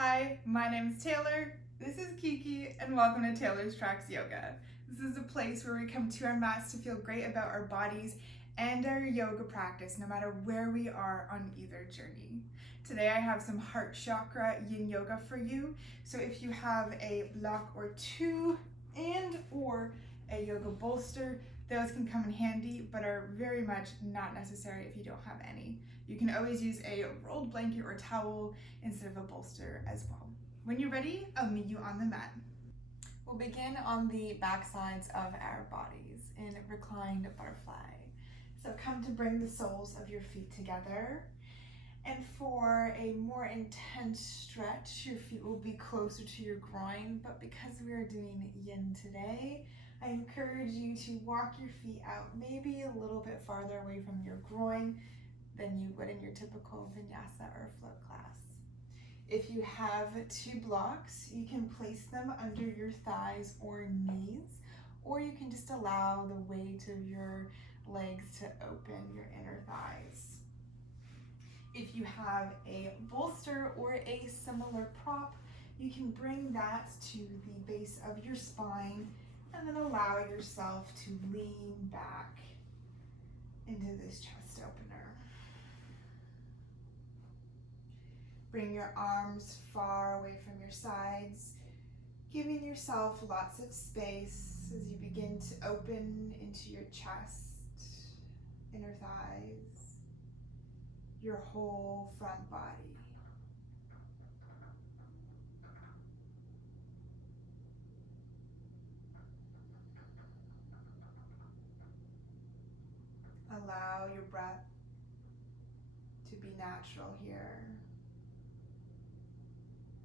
Hi, my name is Taylor. This is Kiki, and welcome to Taylor's Tracks Yoga. This is a place where we come to our mats to feel great about our bodies and our yoga practice, no matter where we are on either journey. Today I have some heart chakra yin yoga for you. So if you have a block or two and or a yoga bolster, those can come in handy, but are very much not necessary if you don't have any. You can always use a rolled blanket or towel instead of a bolster as well. When you're ready, I'll meet you on the mat. We'll begin on the back sides of our bodies in reclined butterfly. So come to bring the soles of your feet together. And for a more intense stretch, your feet will be closer to your groin, but because we are doing yin today, I encourage you to walk your feet out maybe a little bit farther away from your groin than you would in your typical vinyasa or float class. If you have two blocks, you can place them under your thighs or knees, or you can just allow the weight of your legs to open your inner thighs. If you have a bolster or a similar prop, you can bring that to the base of your spine and then allow yourself to lean back into this chest opener. Bring your arms far away from your sides, giving yourself lots of space as you begin to open into your chest, inner thighs, your whole front body. Allow your breath to be natural here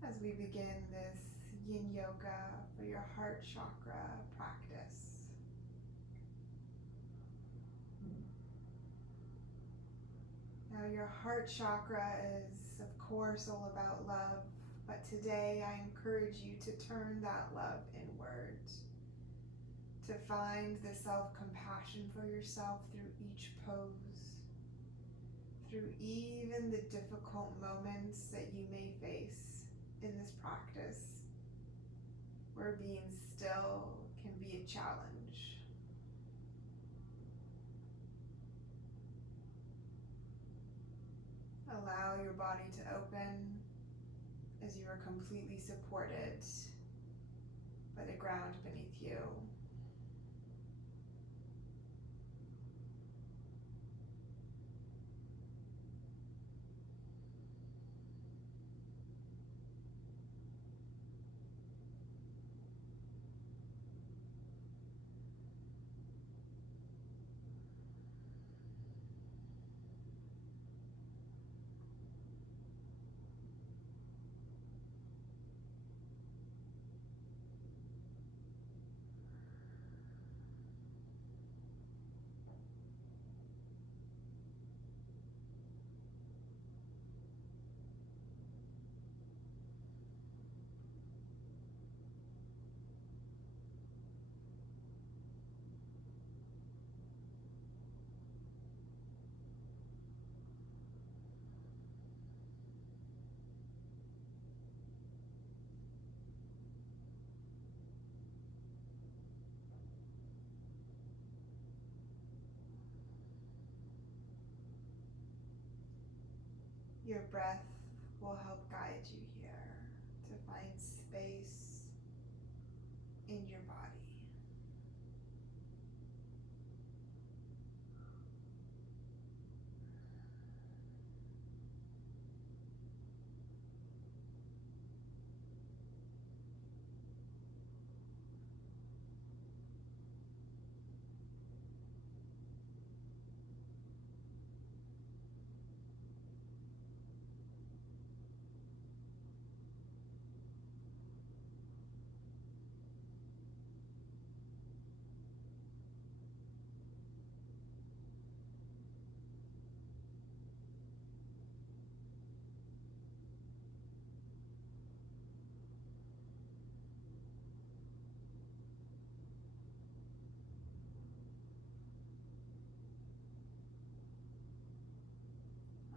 as we begin this yin yoga for your heart chakra practice. Now, your heart chakra is, of course, all about love, but today I encourage you to turn that love inward, to find the self-compassion for yourself through each pose, through even the difficult moments that you may face in this practice, where being still can be a challenge. Allow your body to open as you are completely supported by the ground beneath you. Your breath will help guide you here to find space in your body.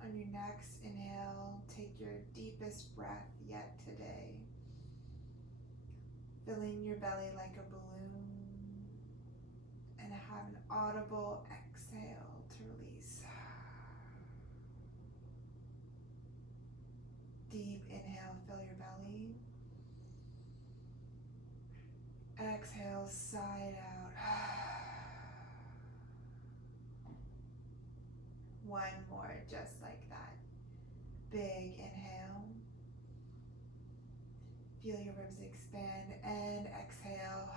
On your next inhale, take your deepest breath yet today. filling your belly like a balloon, and have an audible exhale to release. Deep inhale, fill your belly. Exhale, side out. One more, just like that. Big inhale. Feel your ribs expand, and exhale.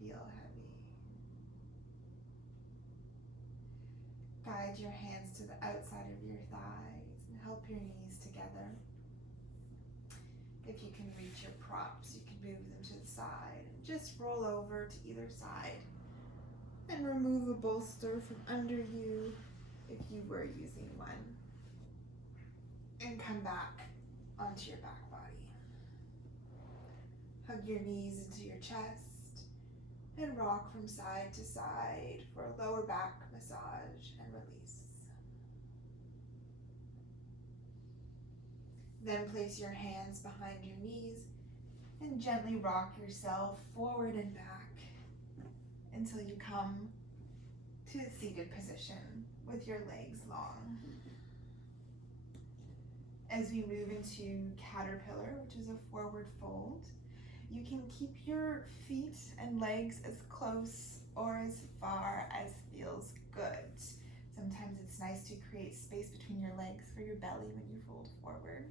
Feel heavy. Guide your hands to the outside of your thighs and help your knees together. If you can reach your props, you can move them to the side and just roll over to either side and remove a bolster from under you if you were using one, and come back onto your back body. Hug your knees into your chest and rock from side to side for a lower back massage and release. Then place your hands behind your knees and gently rock yourself forward and back until you come to a seated position with your legs long. As we move into caterpillar, which is a forward fold, you can keep your feet and legs as close or as far as feels good. Sometimes it's nice to create space between your legs for your belly when you fold forward.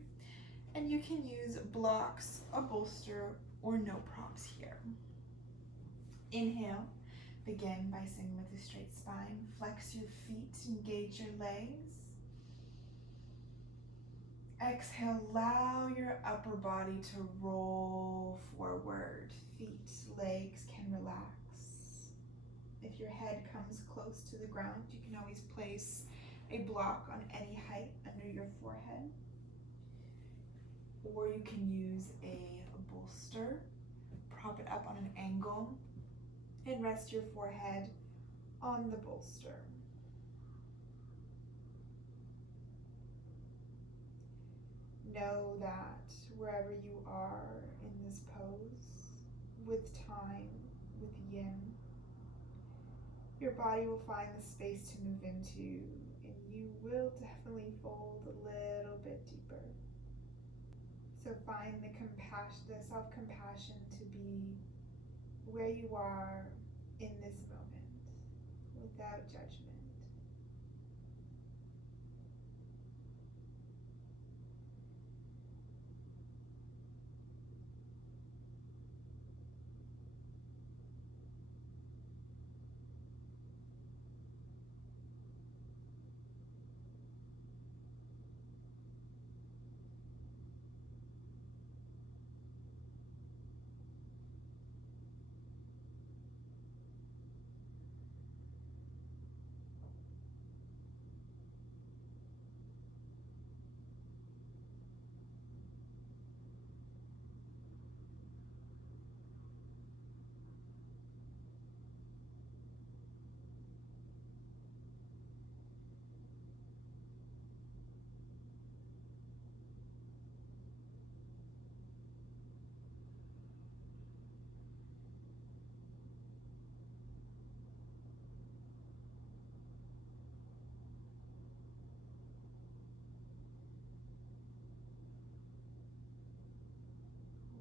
And you can use blocks, a bolster, or no props here. Inhale, begin by sitting with a straight spine. Flex your feet, engage your legs. Exhale, allow your upper body to roll forward. Feet, legs can relax. If your head comes close to the ground, you can always place a block on any height under your forehead. Or you can use a bolster, prop it up on an angle, and rest your forehead on the bolster. Know that wherever you are in this pose, with time, with yin, your body will find the space to move into, and you will definitely fold a little bit deeper. So find the self-compassion to be where you are in this moment, without judgment.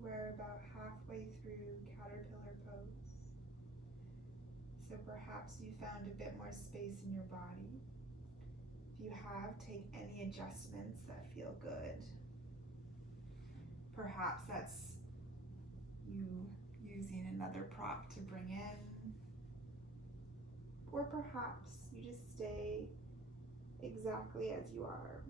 We're about halfway through caterpillar pose. So perhaps you found a bit more space in your body. If you have, take any adjustments that feel good. Perhaps that's you using another prop to bring in. Or perhaps you just stay exactly as you are.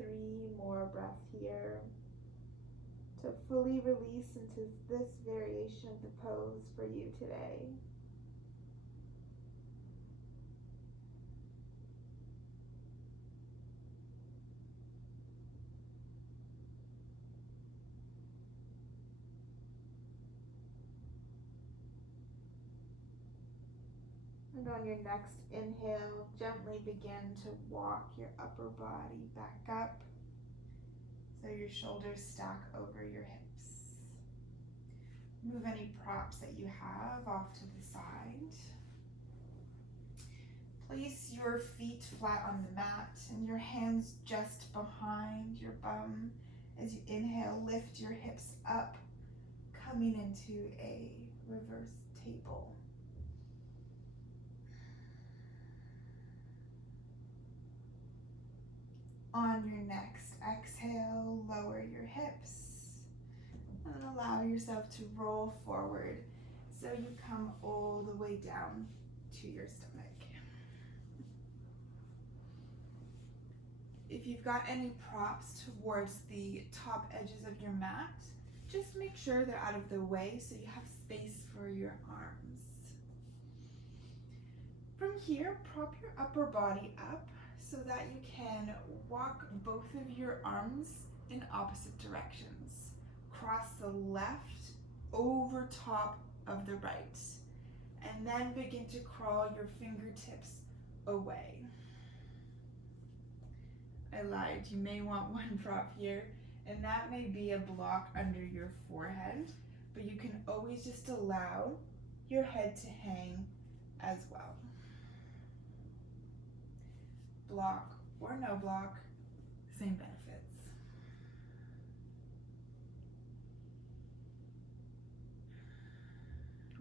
3 more breaths here to fully release into this variation of the pose for you today. And on your next inhale, gently begin to walk your upper body back up so your shoulders stack over your hips. Move any props that you have off to the side. Place your feet flat on the mat and your hands just behind your bum. As you inhale, lift your hips up, coming into a reverse table. On your next exhale, lower your hips and allow yourself to roll forward so you come all the way down to your stomach. If you've got any props towards the top edges of your mat, just make sure they're out of the way so you have space for your arms. From here, prop your upper body up so that you can walk both of your arms in opposite directions. Cross the left over top of the right, and then begin to crawl your fingertips away. I lied, you may want one prop here, and that may be a block under your forehead, but you can always just allow your head to hang as well. Block or no block, same benefits.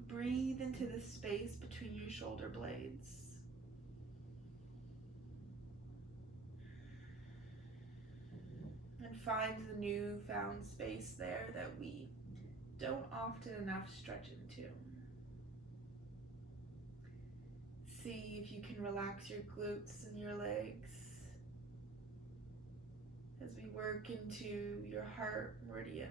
Breathe into the space between your shoulder blades. And find the newfound space there that we don't often enough stretch into. See if you can relax your glutes and your legs as we work into your heart meridian.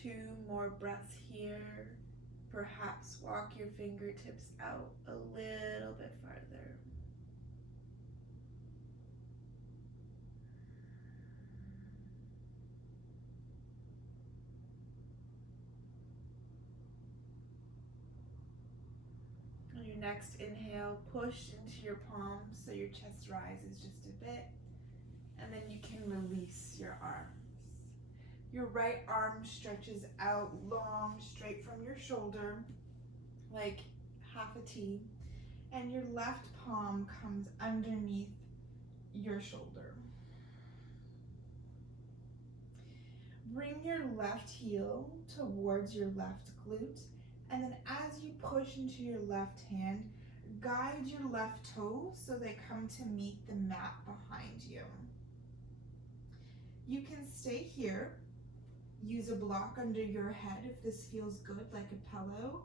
Two more breaths here. Perhaps walk your fingertips out a little bit farther. On your next inhale, push into your palms so your chest rises just a bit, and then you can release your arms. Your right arm stretches out long, straight from your shoulder, like half a T, and your left palm comes underneath your shoulder. Bring your left heel towards your left glute, and then as you push into your left hand, guide your left toes so they come to meet the mat behind you. You can stay here. Use a block under your head if this feels good, like a pillow,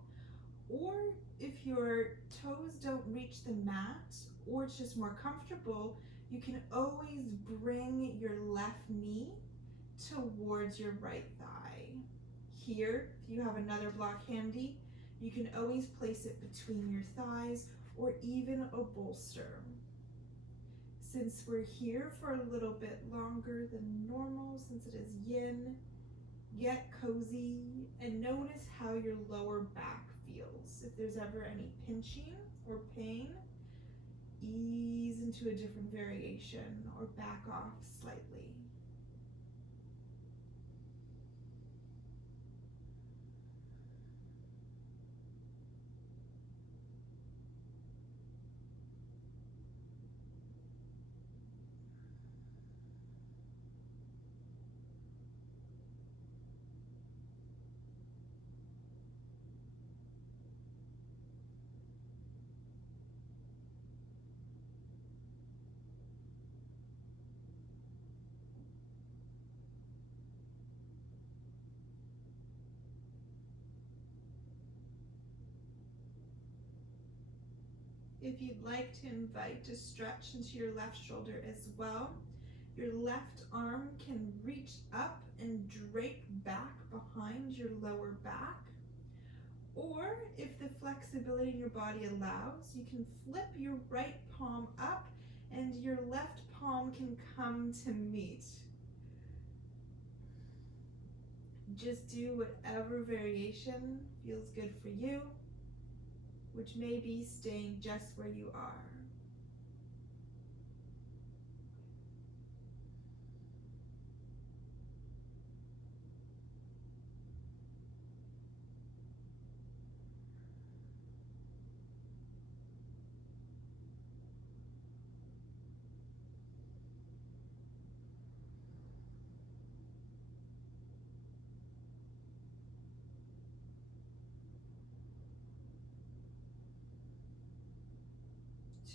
or if your toes don't reach the mat or it's just more comfortable, you can always bring your left knee towards your right thigh. Here, if you have another block handy, You can always place it between your thighs or even a bolster. Since we're here for a little bit longer than normal, since it is yin, get cozy and notice how your lower back feels. If there's ever any pinching or pain, ease into a different variation or back off slightly. If you'd like to invite a stretch into your left shoulder as well, your left arm can reach up and drape back behind your lower back. Or if the flexibility in your body allows, you can flip your right palm up and your left palm can come to meet. Just do whatever variation feels good for you, which may be staying just where you are.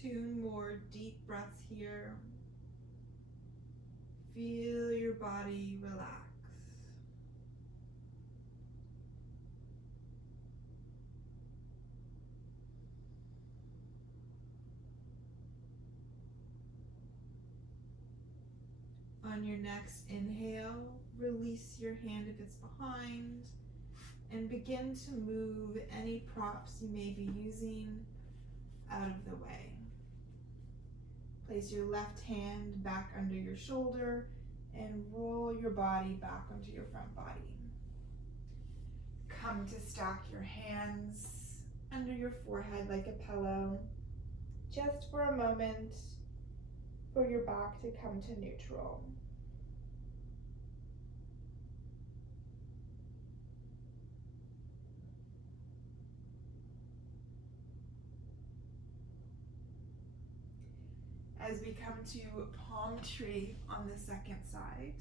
Two more deep breaths here. Feel your body relax. On your next inhale, release your hand if it's behind and begin to move any props you may be using out of the way. Place your left hand back under your shoulder and roll your body back onto your front body. Come to stack your hands under your forehead like a pillow, just for a moment for your back to come to neutral. As we come to palm tree on the second side,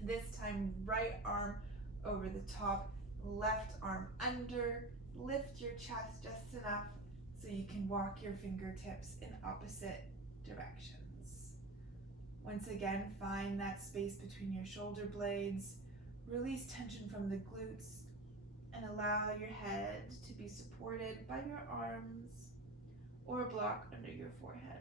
this time right arm over the top, left arm under, lift your chest just enough so you can walk your fingertips in opposite directions. Once again, find that space between your shoulder blades, release tension from the glutes, and allow your head to be supported by your arms or a block under your forehead.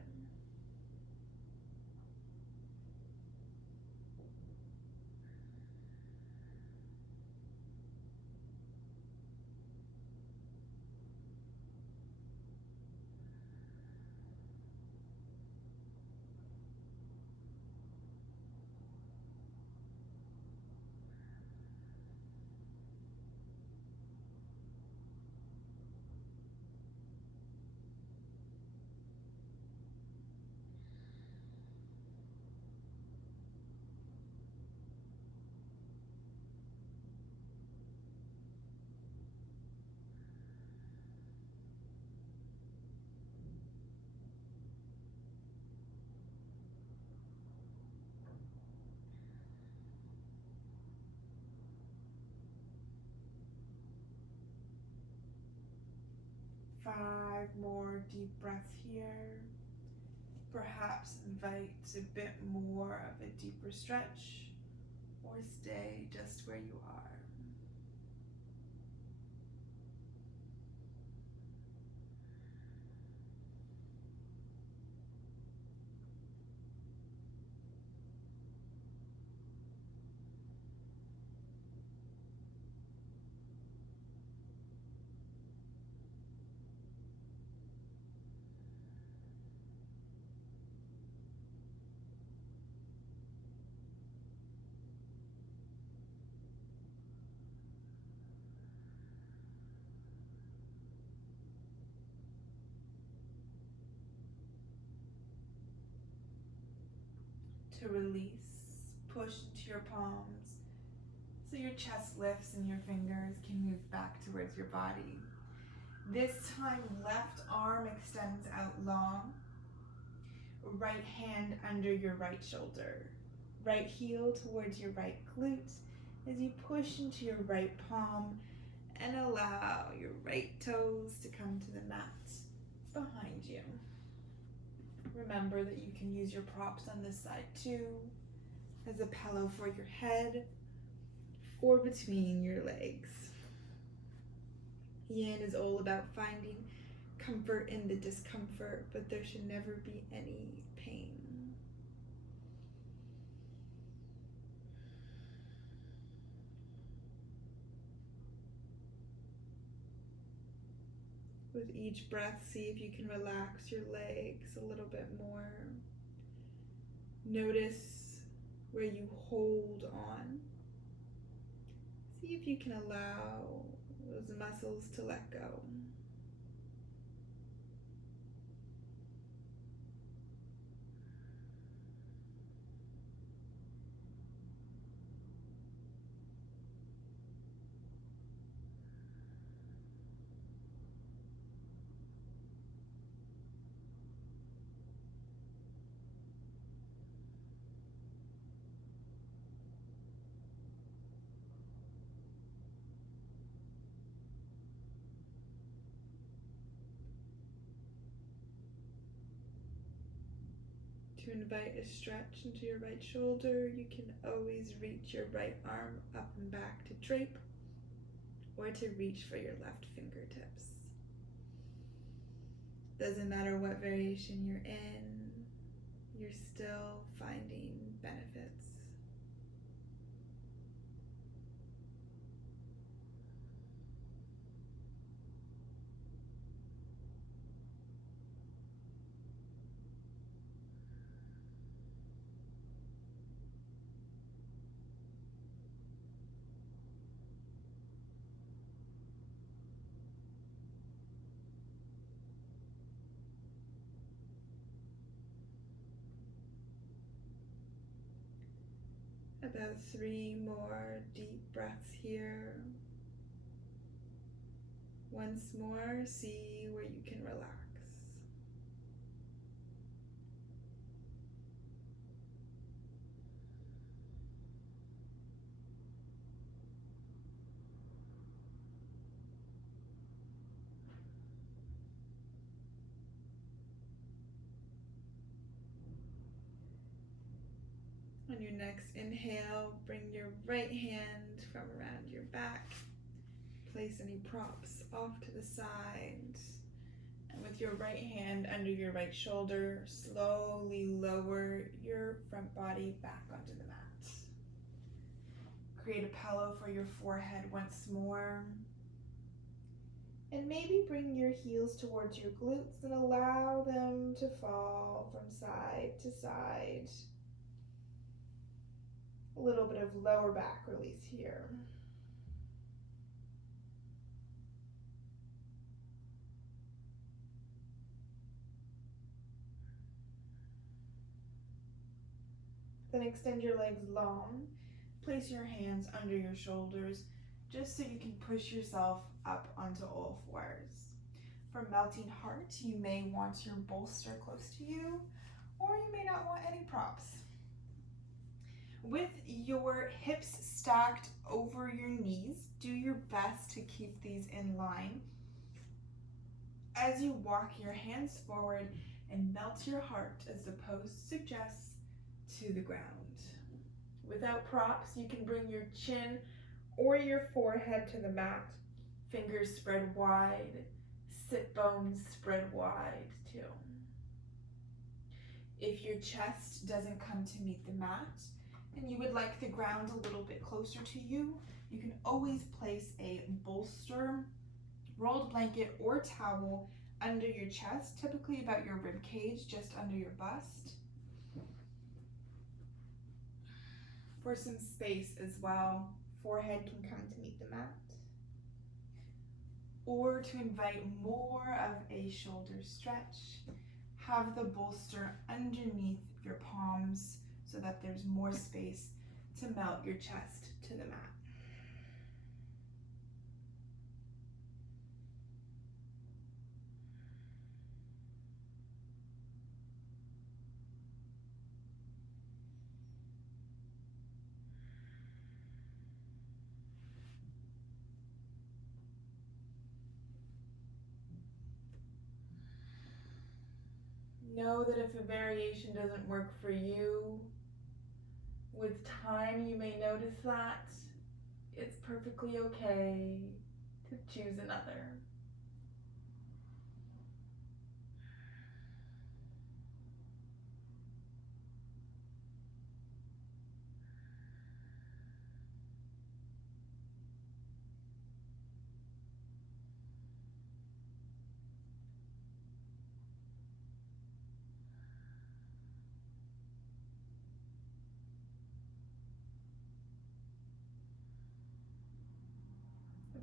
Five more deep breaths here. Perhaps invite a bit more of a deeper stretch or stay just where you are. to release, push into your palms so your chest lifts and your fingers can move back towards your body. This time, left arm extends out long, right hand under your right shoulder, right heel towards your right glute as you push into your right palm and allow your right toes to come to the mat behind you. Remember that you can use your props on this side too, as a pillow for your head or between your legs. Yin is all about finding comfort in the discomfort, but there should never be any pain. With each breath, see if you can relax your legs a little bit more. Notice where you hold on. See if you can allow those muscles to let go. To invite a stretch into your right shoulder, you can always reach your right arm up and back to drape, or to reach for your left fingertips. Doesn't matter what variation you're in, you're still finding benefits. About 3 more deep breaths here. Once more, see where you can relax. On your next inhale, bring your right hand from around your back. Place any props off to the side. And with your right hand under your right shoulder, slowly lower your front body back onto the mat. Create a pillow for your forehead once more. And maybe bring your heels towards your glutes and allow them to fall from side to side. A little bit of lower back release here. Then extend your legs long. Place your hands under your shoulders just so you can push yourself up onto all fours. For melting heart, you may want your bolster close to you, or you may not want any props. With your hips stacked over your knees, do your best to keep these in line as you walk your hands forward and melt your heart as the pose suggests to the ground. Without props, you can bring your chin or your forehead to the mat, fingers spread wide, sit bones spread wide too. If your chest doesn't come to meet the mat and you would like the ground a little bit closer to you, you can always place a bolster, rolled blanket, or towel under your chest, typically about your rib cage, just under your bust. For some space as well, forehead can come to meet the mat. Or to invite more of a shoulder stretch, have the bolster underneath your palms so that there's more space to melt your chest to the mat. Know that if a variation doesn't work for you, with time you may notice that. It's perfectly okay to choose another.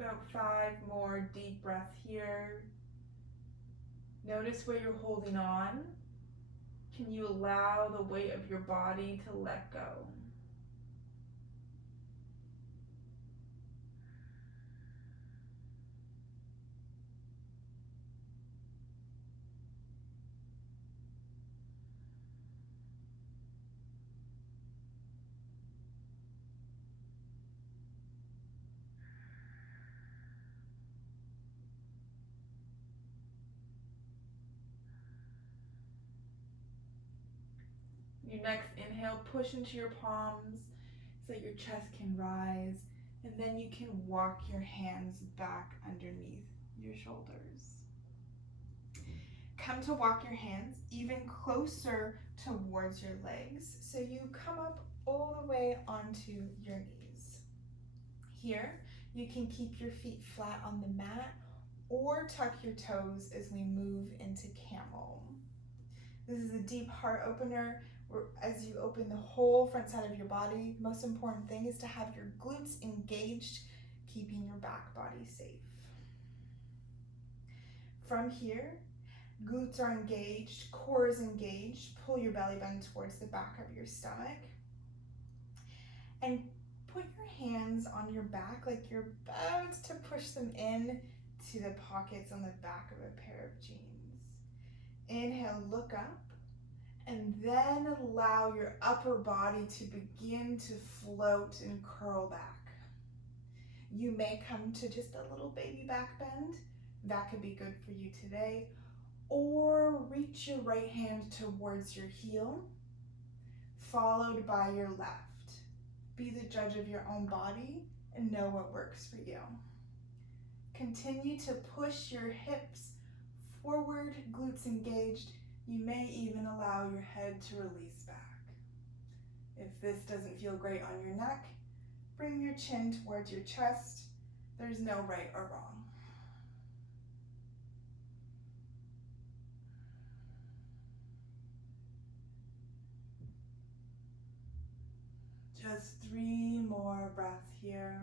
About 5 more deep breaths here. Notice where you're holding on. Can you allow the weight of your body to let go? Your next inhale, push into your palms so that your chest can rise, and then you can walk your hands back underneath your shoulders. Come to walk your hands even closer towards your legs, so you come up all the way onto your knees. Here, you can keep your feet flat on the mat or tuck your toes as we move into Camel. This is a deep heart opener where as you open the whole front side of your body, the most important thing is to have your glutes engaged, keeping your back body safe. From here, glutes are engaged, core is engaged. Pull your belly button towards the back of your stomach. And put your hands on your back like you're about to push them in to the pockets on the back of a pair of jeans. Inhale, look up, and then allow your upper body to begin to float and curl back. You may come to just a little baby back bend. That could be good for you today. Or reach your right hand towards your heel, followed by your left. Be the judge of your own body and know what works for you. Continue to push your hips forward, glutes engaged. You may even allow your head to release back. If this doesn't feel great on your neck, bring your chin towards your chest. There's no right or wrong. Just 3 more breaths here.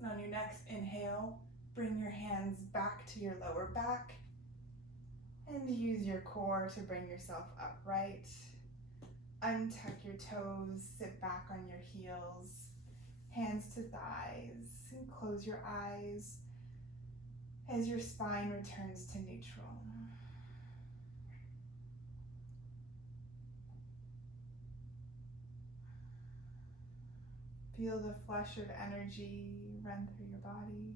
And on your next inhale, bring your hands back to your lower back and use your core to bring yourself upright. Untuck your toes, sit back on your heels, hands to thighs, and close your eyes as your spine returns to neutral. Feel the flush of energy run through your body.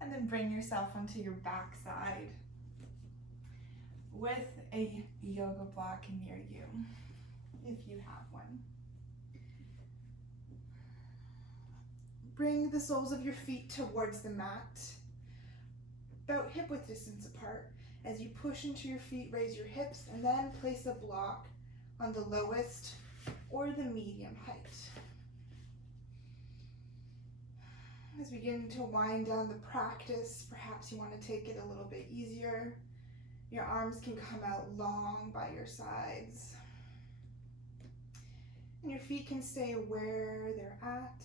And then bring yourself onto your backside with a yoga block near you, if you have one. Bring the soles of your feet towards the mat, about hip width distance apart. As you push into your feet, raise your hips, and then place a block on the lowest or the medium height. As we begin to wind down the practice, perhaps you want to take it a little bit easier. Your arms can come out long by your sides. And your feet can stay where they're at.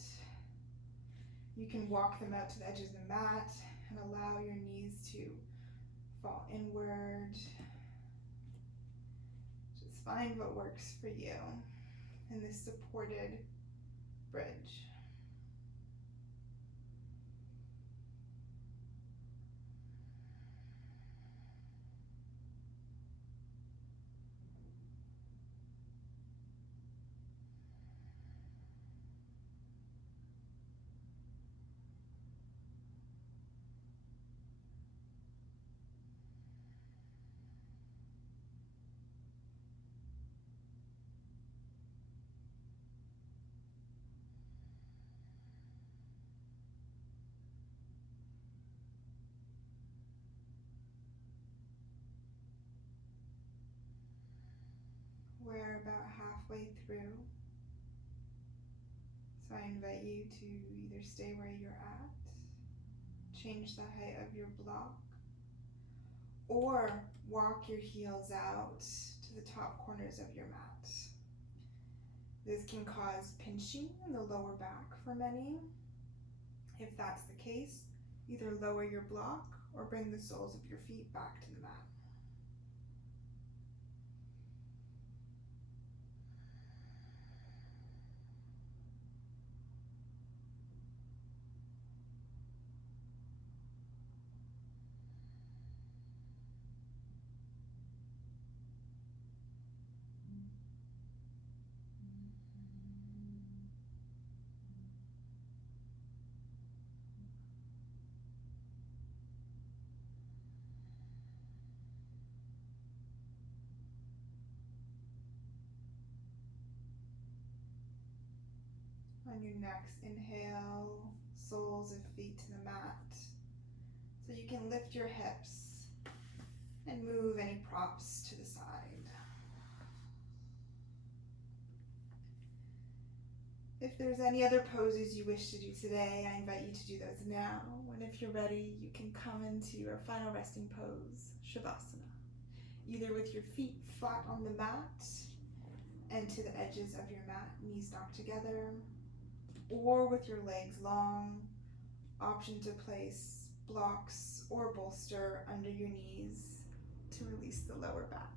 You can walk them out to the edge of the mat and allow your knees to fall inward. Just find what works for you in this supported bridge. We're about halfway through, so I invite you to either stay where you're at, change the height of your block, or walk your heels out to the top corners of your mat. This can cause pinching in the lower back for many. If that's the case, either lower your block or bring the soles of your feet back to the mat. On your next inhale, soles of feet to the mat. So you can lift your hips and move any props to the side. If there's any other poses you wish to do today, I invite you to do those now. And if you're ready, you can come into your final resting pose, Savasana. Either with your feet flat on the mat and to the edges of your mat, knees knocked together, or with your legs long, option to place blocks or bolster under your knees to release the lower back.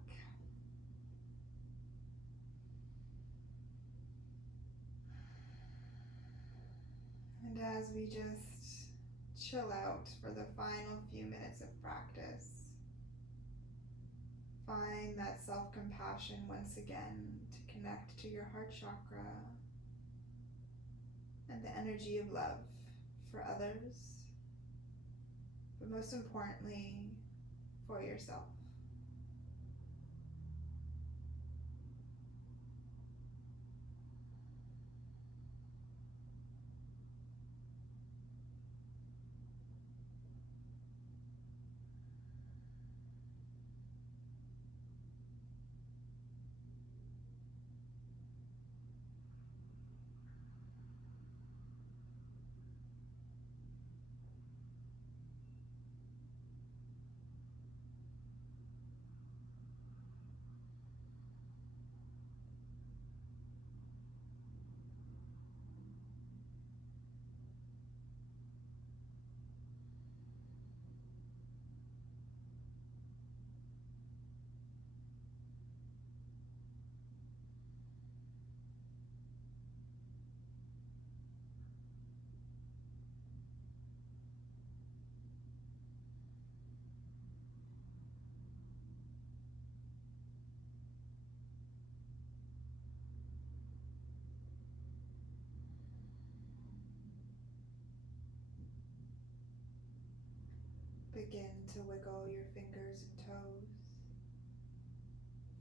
And as we just chill out for the final few minutes of practice, find that self-compassion once again to connect to your heart chakra and the energy of love for others, but most importantly, for yourself. Begin to wiggle your fingers and toes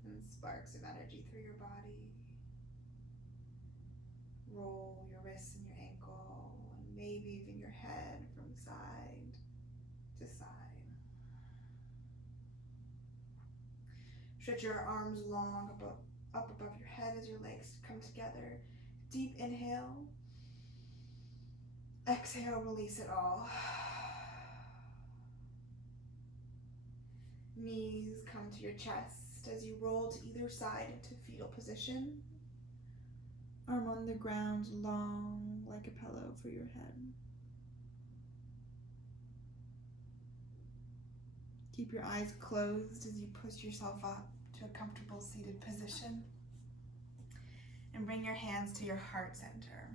and sparks of energy through your body. Roll your wrists and your ankle, and maybe even your head from side to side. Stretch your arms long up above your head as your legs come together. Deep inhale. Exhale, release it all. Knees come to your chest as you roll to either side into fetal position. Arm on the ground, long like a pillow for your head. Keep your eyes closed as you push yourself up to a comfortable seated position. And bring your hands to your heart center.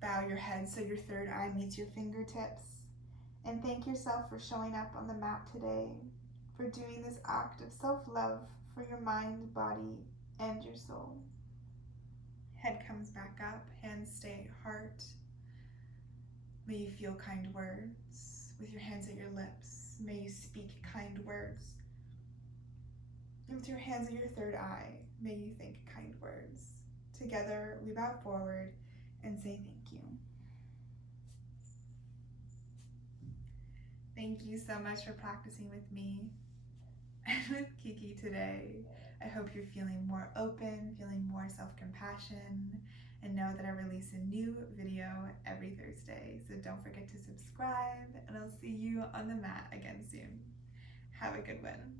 Bow your head so your third eye meets your fingertips. And thank yourself for showing up on the mat today, for doing this act of self-love for your mind, body, and your soul. Head comes back up, hands stay at your heart. May you feel kind words with your hands at your lips. May you speak kind words. And with your hands at your third eye, may you think kind words. Together, we bow forward and say thank you. Thank you so much for practicing with me and with Kiki today. I hope you're feeling more open, feeling more self-compassion, and know that I release a new video every Thursday. So don't forget to subscribe, and I'll see you on the mat again soon. Have a good one.